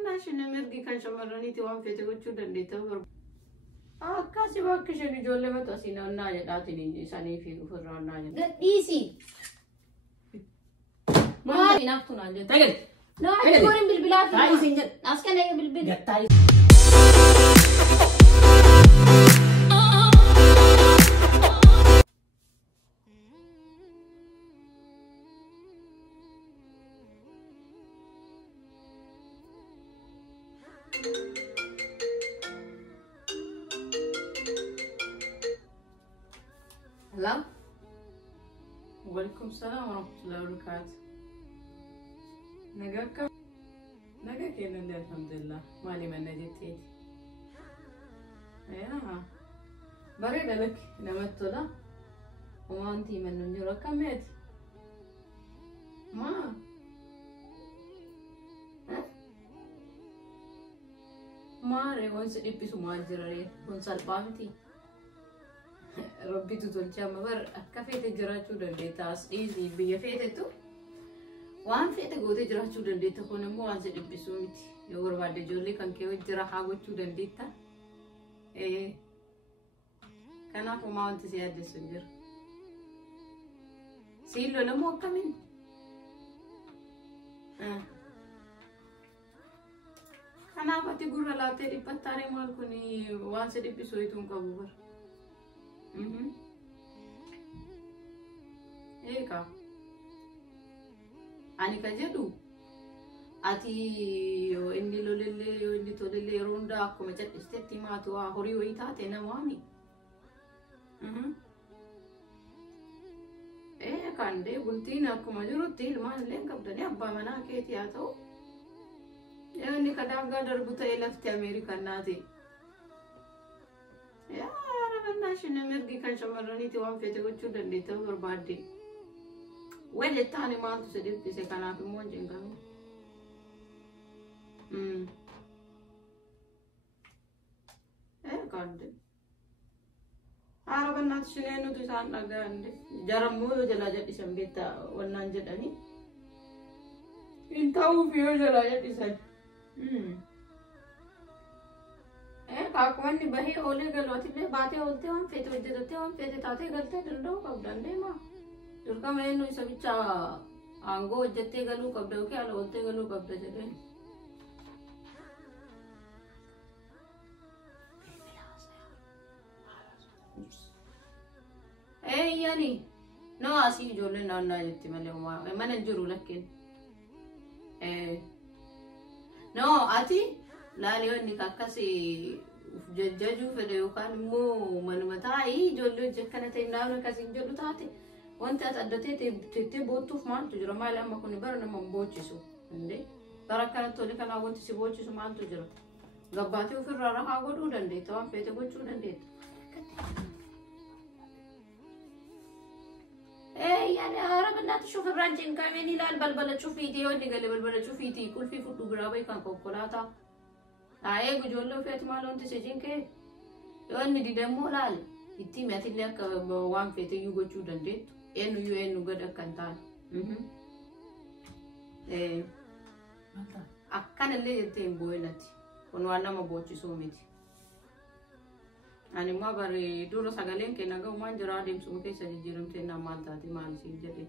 بناش نمرقي كان شمرني توان في تقول دندي تفر كاسي باكشني جولة ما تسينا الناجي داتني ساني في فرع الناجي قديسي ما في نفط ناجي تقل لا تقولين بالبلاد تاي سنجل أسكن أيه بالبلاد تاي هلا وعليكم السلام ورحمة الله وبركاته نجاك إن الحمد لله مالي من نجيتي يا بريد لك نمت لا وما أنتي من نجرا كميت ما ما ريوان سدي بيسو ما جراري كون سالبامتي ربي تطلع مبر كفيت جراتشو دنديتا أصلي بيفيتتو وان فيت قوتي جراتشو دنديتا كون مو وان سدي بيسو متي يور بعد جولي كان كيو جرا حاجوتشو دنديتا إيه كان أكو ما أنت سيادة سنجر سيلو لمو كمين كان أكو تقول لا تري بتاري مال كوني وان سدي بيسو يتون كابور إيكا أني كجدو أتي إني لولي إني تولي روندا أكو مجد استتي ما توا هوري ويتا تنا وامي إيه كان ده بنتين أكو مجرو تيل ما لين كبدني أبا منا كيتي أتو يعني كدام قادر بوتا إلفت أمريكا ناتي يا بناش نمرقي كان شمرني توان في تقول دندي تفر بعدي وين الثاني ما أنت سديت بس كان في موجين كانوا إيه كان عرب الناس شنو تسان لقاندي جرم مو جلا جدي سمبيتا ونانجد أني إنتاو فيو جلا جدي سن काकवानी बही ओले गलवाती ले बातें बोलते हम फेते वजह देते हम फेते ताते गलते डंडो कब डंडे माँ दुर्गा मैं नो सभी चा आंगो जत्ते गलू कब डो क्या लोलते गलू कब डे चले यानी नो आसी जोले ना ना जत्ते मैंने जरूर लकिन नो आती लालियो निकाका से जजू फले उकान मो मन मताई जोलो जकना ते नावना कासिन जोलो ताते वंता तदते ते बोतुफ मान तुजरा माला ma kuni barna man bochisu ande tarakana tole kana wonti si bochisu man tujra gabbati ufirra raha godu dande tawan fete gochu dande يعني عرب الناس تشوف الرانجين كمان يلال بلبلة تشوفيتي ودي قال بلبلة تشوفيتي كل في فوتو برابي كان كوكولاتا आये गुजोलो फेट मालूम तो सचिन के यों निधि डेमो लाल इतनी मैथिल ले का वाम फेटे युगो चुडंडे एनु गड कंतान अक्कन ले येते बोय नथी कोनवाना म बोची सोमिति ani ma bari duro sagalen ke naga manjara dim sumuke sadi jirum te na manta ti mansi jete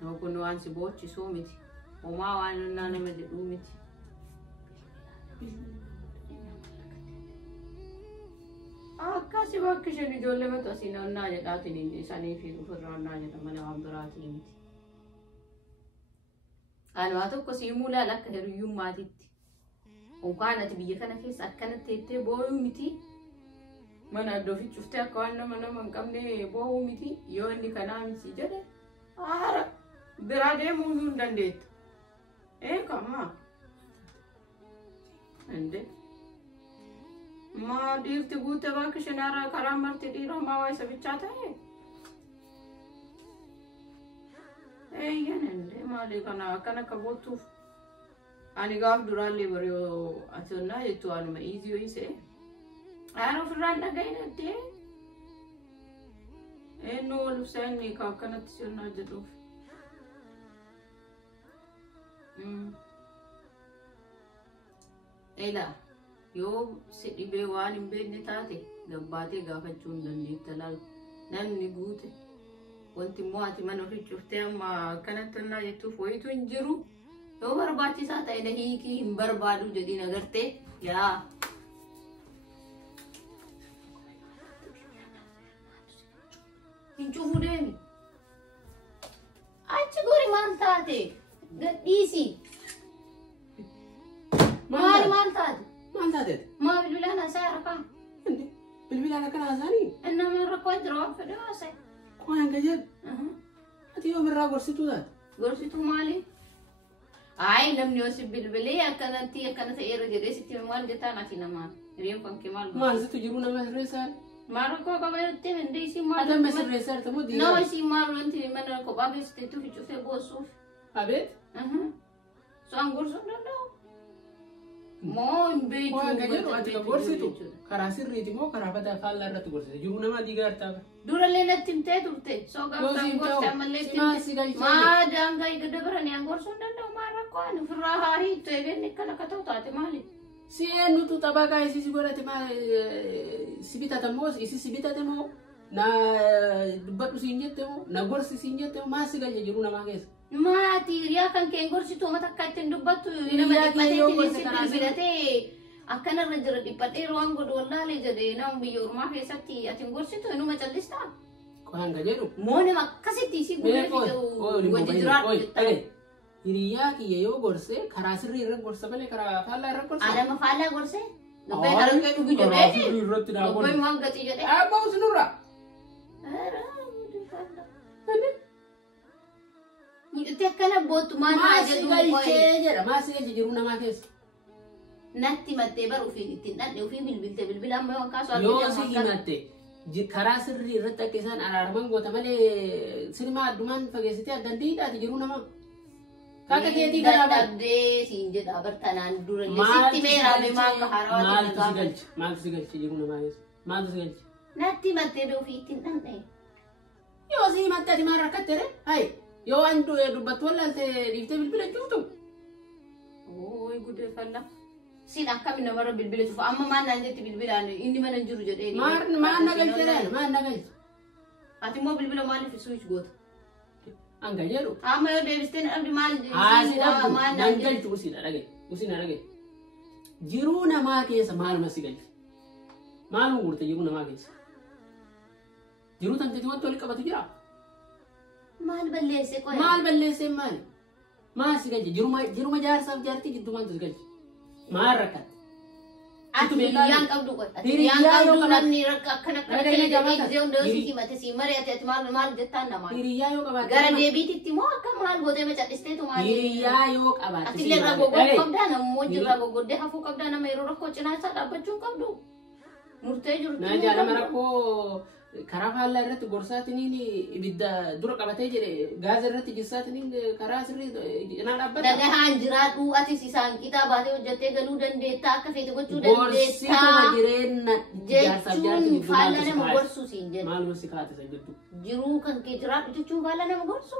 no kono ansi bochi somiti وما وانا انا مدعومتي كاسي باكشني جولة ما تسينا الناجي داتني ساني في فرع الناجي تمنى عبدراتي متي أنا ما تبقى سيمولا لك هريوم ما تتي وكانت بيجي كيس أكنت تتي بوي متي من أدوفي شفتي أكوانا من كمني بوي متي يوني كنامي سيجده برادة موجود دندت إيه كمان عندي ما دير تقول تباك شنارا كرام مرتدي ما وايس بيتشاته إيه عندي ما لي كنا كبوتو أنا قاف درالي بريو أتونا يتو أنا ما إيزيو يسه أنا فرنا جاينا تي إيه نو لساني كنا تسيرنا جدوف إلا يوم سيدي بيوان بين نتاتي قباتي قافتشون دندي تلال نمني قوتي وانت مواتي منو في شفتي أما كانت الناجي تفويتو انجرو يوم برباتي ساتا إلا هيكي هم بربادو جدين أغرتي يا نشوفو ديمي أنت قولي مان تاتي قديسي مالي مان تاتي ما انتهت ما بالبلانة سارة كان عندي بالبلاد كان عزاني إنه مرة كويت روح في دراسة كوين كجد هاتي يوم الرابور ستو ذات قرصتو مالي أي نم نيوسف بالبلية كانت إيرة جدي ستي مال جتانا في نمان ريم كم كمال ما نسيتو جيرونا ما ريسال مارو كو كمان تي من دي سي مال هذا بس ريسال تمو دي نو سي مال أنت من كو بابي ستي في شوفي بوسوف أبيت سو أنغورسون دلو مو إمبيجو كوين كجد واتي كغورسيتو كراسي ريتي مو كرافتا فالا رت غورسيتو جيرونا ما دي غارتا دورا لنا تمتى دورتي سو قام قوس تعمل لي ما دانغا يقدبرني أنغورسون دلو مارو كو أنا في الراحة هي تيجي نكنا كتو تاتي مالي سينو تو تباكا isi sigurate ma sibita tamos isi sibita temo na dubatu sinjete mo na gorsi sinjete mo ma sigal jiruna ma kes ما تيريا كان كينغورسي تو متى كاتن دبتو إنما دبتي تلسي أكن الرجل دبتي روان قد والله لجدي نام بيور ما في سكتي أتنغورسي تو إنما تلستا كوان gajeru موني ما كسيتي سي بقولي وجدرات hiriyaa kiyya yoo gorse karaa sirrii irra gorsa malee karaa faallaa irra gorsa. Ada ma faallaa gorse? Dubbee karaa dhugi jedhee. Karaa sirrii irratti naa gorse. Dubbee waan gatii jedhee. Abbaa sinurra. Itti akkana bootumaan haa jedhu galchee jedha maasi galche jiru namaa keessa. Natti mattee bar ofiin ittiin dhandhe ofii bilbilte amma waan kaasuu yoo si himatte karaa sirrii irratti akka isaan araaraman goota malee sinimaa addumaan fageessitee addan diidhaati jiru namaa. Kakak keetii kana dhabdee siin jedha bartanaan dura sitti meeraame maaka haarawaa maaltu si galche jiru namaa keessa maaltu si galche natti mattee ofii ittiin dhandhe yoo si himatte ati maal rakkattere hay yoo waan dubbattu wallaalte dhiiftee bilbila jirtu ooyi gudeeffalla siin akkami namarra bilbila cufa amma maan naan jetti bilbilaan inni mana jiru jedhee maan na galche maan na galche ati immoo bilbila maaliif switch goota Angga jedhu. Amma yoo deebisteen abdi maal nan galchu usina dhage. Jiruu namaa keessa maaluma si galche. Maaluma guurte jiruu namaa keessa. Jiruu tanteeti wanti walitti qabatu jira. Maal balleesse qoya. Maal balleesse maali? Maal si galche jiruma jaarsaaf jaartii gidduu maaltu si galche. Maal rakkatte. Ati hiriyaan qabdu qoy. Ati hiriyaan qabdu namni akkana jedhee gisee hunda yoo si himate si mari'ate ati maal jettaan namaa. Hiriyaa yoo qabaate. Gara deebiititti moo akka maal gootee macadhisteetu maal. Hiriyaa yoo qabaate. Ati illee irraa goggooddee qabdaa nammoo jirraa goggoddee hafuu qabdaa nama yeroo rakkoo cinaasaa dhaabbachuu qabdu. Murtee jirtu. Naa jaalama rakkoo karaa faallaa irratti gorsaatiin ibidda dura qabatee jedhe gaaza irratti jissaatiin karaa sirrii cinaa dhaabbata. Dhagahaan jiraadhu atis isaan qixa baatee hojjettee galuu dandeetta akka feete gochuu dandeetta. Gorsituma jireenya jechuun faallaa nama gorsu siin jedhu. Maaluma si kaate san jettu. Jiruu kan kee jiraadhu jechuun faallaa nama gorsu.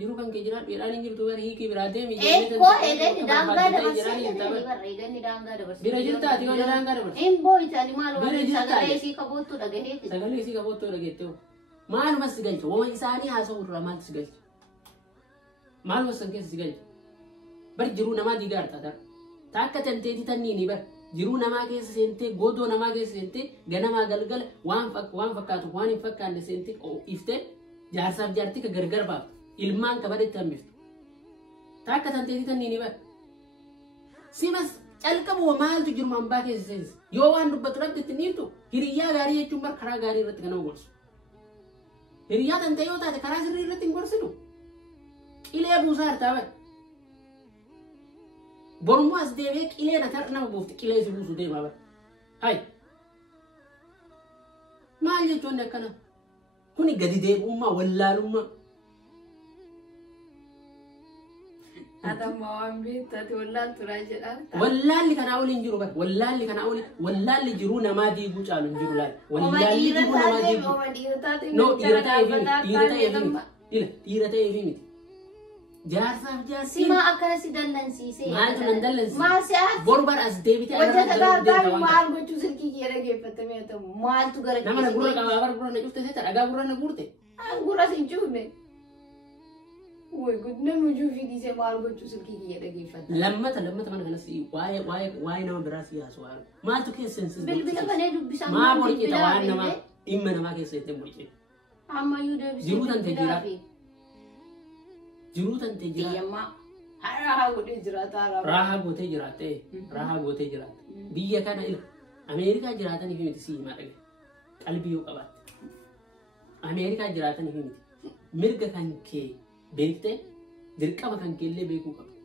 Jiruu kan kee jiraadhu jedhaan hin jirtu gara hiikii biraa deemi. Eekkoo eeganii daangaa dabarsee eeganii daangaa dabarsee. Bira jirtaati yoo daangaa dabarsee. Hin boo'itani maaluma sagalee isii qaboottu dhagaheeti. Sagalee isii qaboottu dhagaheetti hoo. Maaluma si galche wama isaanii haasa'u irraa maaltu si galche. Maaluma san keessa si galche. Bar jiruu namaa diigaarta dara. Taakka tanteeti tanniini bar. Jiruu namaa keessa seentee godoo namaa keessa seentee ganamaa galgala waan fakkaatu waan hin fakkaanne seentee iftee jaarsaaf jaartii ka gargar baaftu. Ilmaan kabadetti hambiftu. Taakka tanteeti tanniini bar. Simas calqabu maaltu jiru hambaa keessa seensi. Yoo waan dubbatu dhabde itti niiftu hiriyyaa gaarii jechuun bar karaa gaarii irratti kan gorsu. Hiriyyaa tantee yoo taate karaa sirrii irratti hin gorsitu. Qilee buusaa hartaa bar. Borummoo as deebi'ee qilee natar nama buufti qilee si buusu deemaa bar. Hai. Maal jechuun akkana? Kuni gadi deebi'ummaa wallaalummaa. Adamma waan beektaati wallaaltu raa jedhaa. Wallaalli kanaa oliin jiru bar. Wallaalli kanaa oli wallaalli jiruu namaa diiguu caalu hin jiru laal. Wallaalli jiruu namaa diiguu. No dhiira ta'eefi miti. Dhiira ta'eefi miti. jaarsaaf jaarsi Sima akkana si dallansiisee. maaltu nan dallansi Maal si as? borbar as deebite Wajjata gargaaru maal gochuu silkii kee dhaggeeffatame ta'u maaltu gara nama na gurra qabaa bar gurra na cufte seeta dhagaa gurra na guurte gurra si cuune. Woy gudna nujuu fi dhiisee maal gochuu silkii kee dhaggeeffata. lammata mana kanas waa'ee nama biraa si yaasu waan maaltu keessansis Bilbila banee dubbisaa maa borcita waan nama dhimma namaa keessa jettee borcite ammayyuu deebisee Jiruu tan ta'e jira. fi jiruu tan ta'e jira Biyyammaa har'aa godhee jiraata har'aa. raahaa gootee jiraatte biyya kana Ameerikaa jiraatanii fi miti si himaa dhage qalbii yoo qabaatte Ameerikaa jiraatanii fi miti mirga kan kee beektee dirqama kan kee illee beekuu qabda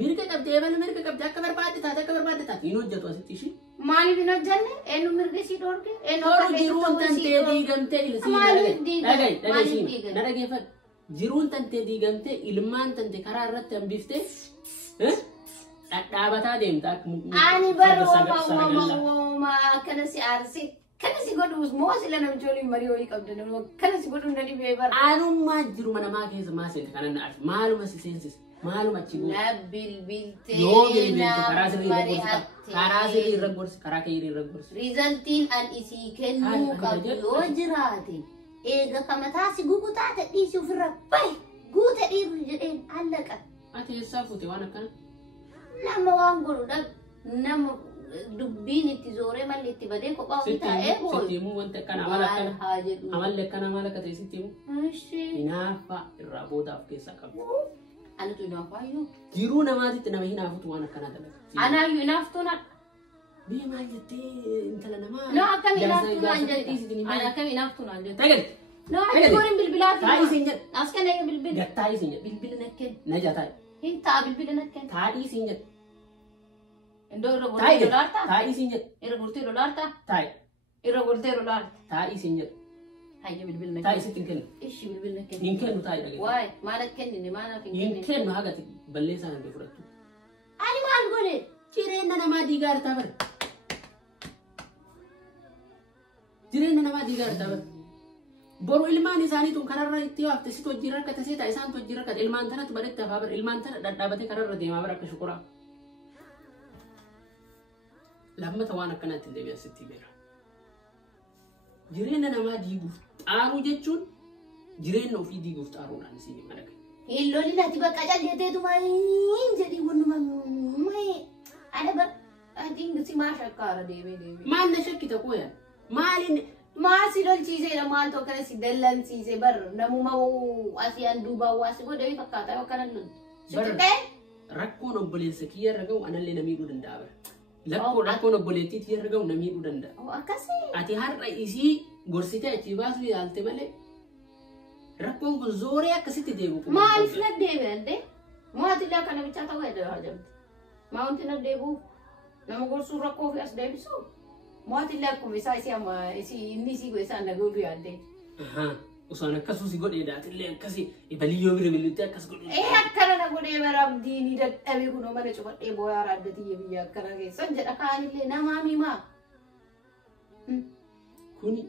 mirga qabdee bala mirga qabdee akka barbaadde taate hin hojjetu asitti ishii Maaliif hin hojjenne? Eenyu mirga isii dhoorge? Eenyu akka Jiruun tantee diigamtee Maaliif diigame? Maaliif diigame? na dhageeffadhu. Jiruun tantee diigamtee ilmaan tantee karaa irratti hambiftee dhadhaabataa deemta. Ani baruma akkana si aarsi. Kana si godhuus moo sila namichi waliin marii wayii qabdan kana si godhuun na dhibee bara. Anummaa jiruma namaa keessa maa seente kana na arsu maaluma si seensise maaluma achi bu'u. Na bilbiltee Yoo bilbilte karaa na sirrii irra gorsi karaa kee irra gorsi. Rizaltiin an isii kennuu qabu yoo jiraate eega kamataa si gubu taate dhiisi ofirra bahi guute dhiiru jedheen allaqa. Ati eessaa fuute waan akkana? Nama waan godhudha nama dubbiin itti zooree malli itti badee kophaa ofii taa'ee booyu. Sitti himuu wanti akkana amala akkana haa jedhu. amalli akkana amala akka ta'e sitti himuu. Hinaafa irraa boodaaf keessaa qabu. Anatu hinaafayyuu. Jiruu namaatitti nama hinaafutu waan akkanaa dalaga. Anaayyuu hinaaftuun akka. Biyya maal jettee intala namaa. No akkam hinaaftuun aan jedhu. Ani akkam hinaaftuun aan jedhu. Tagal. No ati gooriin bilbilaa fi. Taa'ii siin jedhu. As kana eega bilbila. Gattaa'ii siin jedhu. Bilbila nakkeen. Na jaataa. Hin ta'a bilbila nakkeen. Taa'ii siin jedhu. Iddoo irra Taa'ii gortee jedhu. lolaarta. Taa'ii siin jedhu. Irra gortee lolaarta. Taa'ii. Irra gortee lolaarta. Taa'ii siin jedhu. Hayya bilbila nakkeen. Taa'ii sitti hin kennu. Ishi bilbila nakkeen. Hin kennu taa'ii dhagee. Waay maal kennine maanaaf hin Hin kennine. kennu haga balleessaa kan fudhattu. Ani maal godhe? Jireenya namaa diigaa irraa bara. Jireenya namaa diigaa irraa bara. Boru ilmaan isaaniitu kararra itti hafte situ hojii rakkate seeta isaan hojii rakkate ilmaan tanatu badhetti hafaa bara ilmaan tana dhadhaabatee kararra deemaa bara akka shukuraa. Lammata waan akkanaatti hin deebi'an sitti beera. Jireenya namaa diiguuf xaaruu jechuun jireenya ofii diiguuf xaaruudhaan isin hin malaga. Hilloonni nati bakka calleeteetu maaliin jedhii wannuma mee ana bar adiin si maa shakkaara deemee. Maal na shakkita qoya? Maaliin Maa si lolchiiseedha maal tokko kana si dallansiise bar namuma asii an duubaa waasi godhee fakkaata akkana lolchi. Sitti rakkoon obboleessa kiyya irra ga'u anallee na miidhuu danda'a bara. Rakkoon obboleettii kiyya irra ga'u na miidhuu danda'a. akkasii. Ati har'a isii gorsitee achii baasuu yaalte malee rakkoon kun zooree akkasitti deemu. Maaliif na deebi'ante? Maatillee akka namichaa ta'uu edda hajamte. Maa wanti na deebi'uuf nama gorsuu rakkoo fi as deebisuu. Maatillee akkuma isaa inni isii godhe isaan nagahuu yaadde. Osoo akkasuu si godhee daatillee akkasii baliyyoo bira bilitti akkas godhu. Akkana na godhee baraaf diinii dadhabee kunoo mana cufadhee boo'aa raaddatiyye biyya akkana keessan jedha kaanillee namaa mimaa. Kuni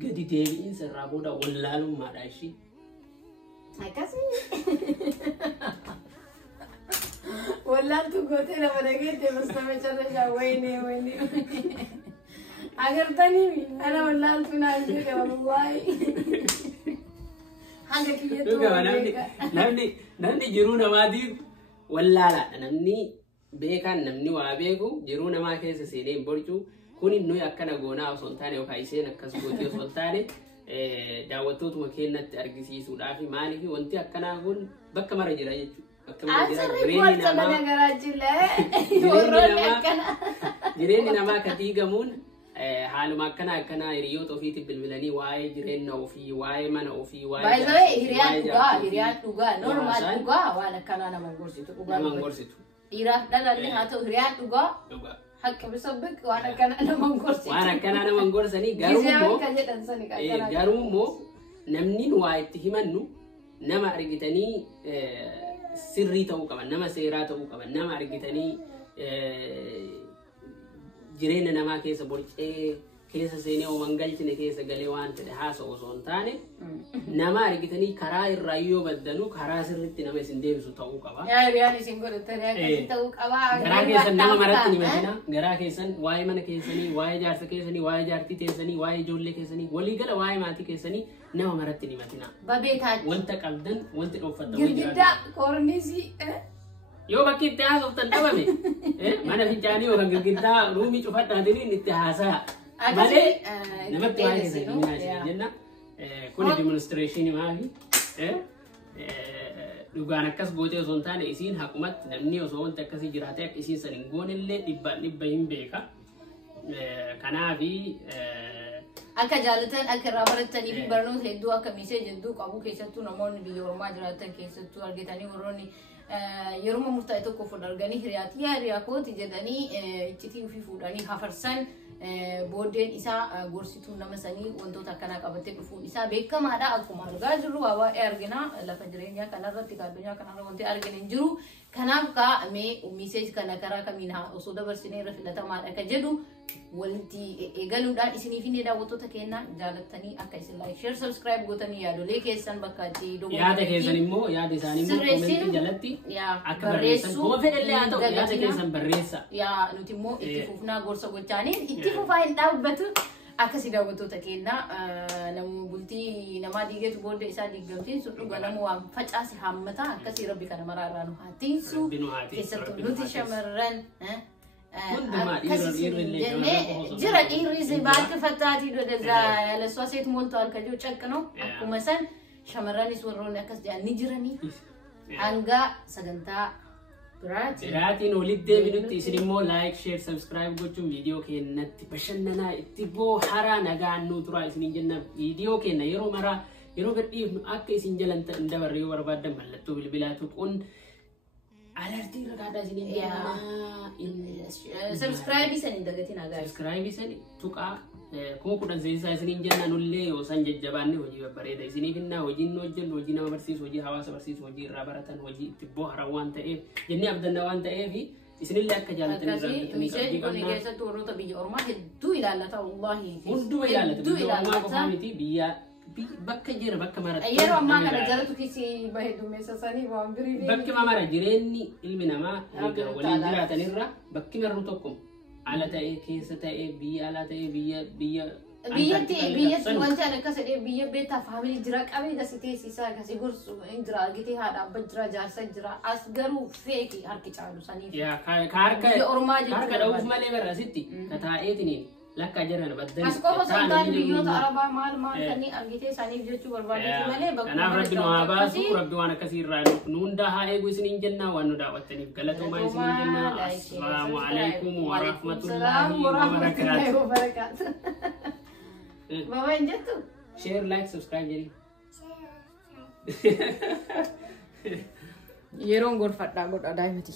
gadi deebi'iinsa irraa booda wallaalummaadha ishii. Akkasii. Wallaaltu gootee nama dhageette mastama carrashaa wayinee. Agartanii ana wallaaltu naan jedhe wallahi. Hanga kiyyattuu namni jiruu namaatiif wallaalaadha. Namni beekaan namni waa beeku jiruu namaa keessa seenee hin borcu. Kun inni akkana goonaa osoo hin taane yookaan isheen akkas gootee osoo hin taane daawwattootuma keenyatti argisiisuudhaaf maaliif wanti akkanaa kun bakka mara jira jechuudha. Jireenyi namaa akka diigamuun haaluma akkana hiriyoota ofiitti bilbilanii waa'ee jireenya ofii, waa'ee mana ofii, waa'ee hiriyaan dhugaa, normaal dhugaa waan akkanaa nama gorsitu. Dhiiraaf dhalallee haa ta'u hiriyaan dhugaa. Hakka bisobbeek waan akkanaa nama gorsitu. Waan akkanaa nama gorsanii garuu immoo namni waa itti himannu nama argitanii sirrii ta'uu qaban, nama seeraa ta'uu qaban, nama argitanii jireenya namaa keessa borcee keessa seenee uuman galchine keessa galee waan ta'e haasa'u osoo hin taane nama argitanii karaa irraa yoo baddanu karaa sirriitti nama isin deebisu ta'uu qaba. Yaabiyaan isin godhatanii akkasii ta'uu qaba. Garaa keessan nama maratti ni matina. Garaa keessan waa'ee mana keessanii, waa'ee jaarsa keessanii, waa'ee jaartii keessanii, waa'ee ijoollee keessanii, waliigala waa'ee maatii keessanii nama maratti ni matina. Babeetaati. Wanta qabdan, wanti dhooffattan. Girgiddaa koorniisii. Yoo bakki itti haasoftan dhabame mana fincaanii yookaan girgiddaa ruumii cufadhaatanii itti haasa'a. Malee namatti waa'ee keessanii minaa jenna. Kuni demonstreeshinii maafi dhugaan akkas gootee osoo hin taane isiin haqumatti namni osoo wanti akkasii jiraatee akka isiin san hin goonellee dhibbaan dhibba hin beeka. Kanaafi akka jaalatan akka irraa baratanii fi barnoota hedduu akka miisee hedduu qabu keessattuu namoonni biyya ormaa jiraatan keessattuu argitanii warroonni yeroo murtaa'e tokko fuudhanii hiriyaa kooti jedhanii iccitii ofii fuudhanii hafarsan booddeen isaa gorsituu nama sanii wantoota akkanaa qabatee dhufuun isaa beekamaadha. Akkuma argaa jirru waa'ee argina lafa jireenyaa kanarratti addunyaa kanarra wanti arginu hin jiru. Kanaaf kaa'amee miisee kana karaa kamiin osoo dabarsinee irra filatamaadha akka jedhu walitti eegaluudhaan isiniif inni daawwattoota kennaa jaalattanii akka isin like share subscribe gootanii yaadolee keessan bakka itti yaada keessan immoo yaada isaanii immoo komentii jalatti akka barreessan kuma fedhallee haa ta'u yaada keessan barreessa. Yaa nuti immoo itti fufnaa gorsa gochaaniin itti fufaa hin dhaabbatu akkasii daawwattoota kennaa namu bultii namaa diigeetu booda isaa diigamtiin sun dhuga namu waan facaase hammata akkasii rabbi kana maraarraa nu haatiinsu keessattuu nuti shamarran jira dhiirri bakka fattaati lalessuwa seet molto alka jiru caqqano akkuma san shamarranis warroonni akkas jedhan ni jiranii hanga sagantaa biraatiin walitti deebinutti isin immoo like share subscribe gochuun viidiyoo keenyatti bashannanaa itti booharaa nagaan nu turaa isiniin jenna. Viidiyoo keenya yeroo maraa yeroo gadhiifnu akka isin jalan ta'an dabarre yoo barbaaddan mallattoo bilbilaa tuquun alertii ragaadhaa isiniin jenna. Subscribe isanii dagatiin agaa. Subscribe isanii tuqaa kuma kudhan seesisaa isiniin jenna nullee yoo san jajjabaanne hojii babbareeda isiniif innaa hojiin hojjennu hojii nama barsiisu hojii hawaasa barsiisu hojii irraa baratan hojii itti booharan waan ta'eef jennee abdanna waan ta'eef isinillee akka jaalatanii irratti miseen kun keessatti warroota biyya ormaa hedduu ilaallata wallahi hunduma ilaallata biyya ormaa qofa miti biyya bakka jira bakka maratti yeroo ammaa kana jaratu kisi baheddummeessa sanii waan birii bakki mara jireenyi ilmi namaa waliin jiraatanirra bakki marru tokko ala ta'ee keessa ta'ee biyya ala ta'ee biyya biyyatti wanti ani akkas jedhee biyya beektaa faamilii jira qabee kasi teessisaa kasi gorsu jira argitee haadha abba jira jaarsa jira as garuu feeki harki caalu saniif biyya ormaa jechuudha harka dha'uuf malee bara asitti kataa'eetiniin lakka jiran baddanii as qofa santaan biyyoota arabaa maal sanii argitee saniif jechuu barbaadeetu malee kanaaf rabbi nu haa baasu rabbi waan akkasii irraa nu hundaa haa eegu isiniin jennaa waan nu daawwattaniif galatoomaa isiniin jennaa. Assalaamu alaikum wa rahmatullaahi wa barakaatuh. Baba hin jettu? Share, like, subscribe jedhi. Yeroon gorfadhaa godha daa'imati.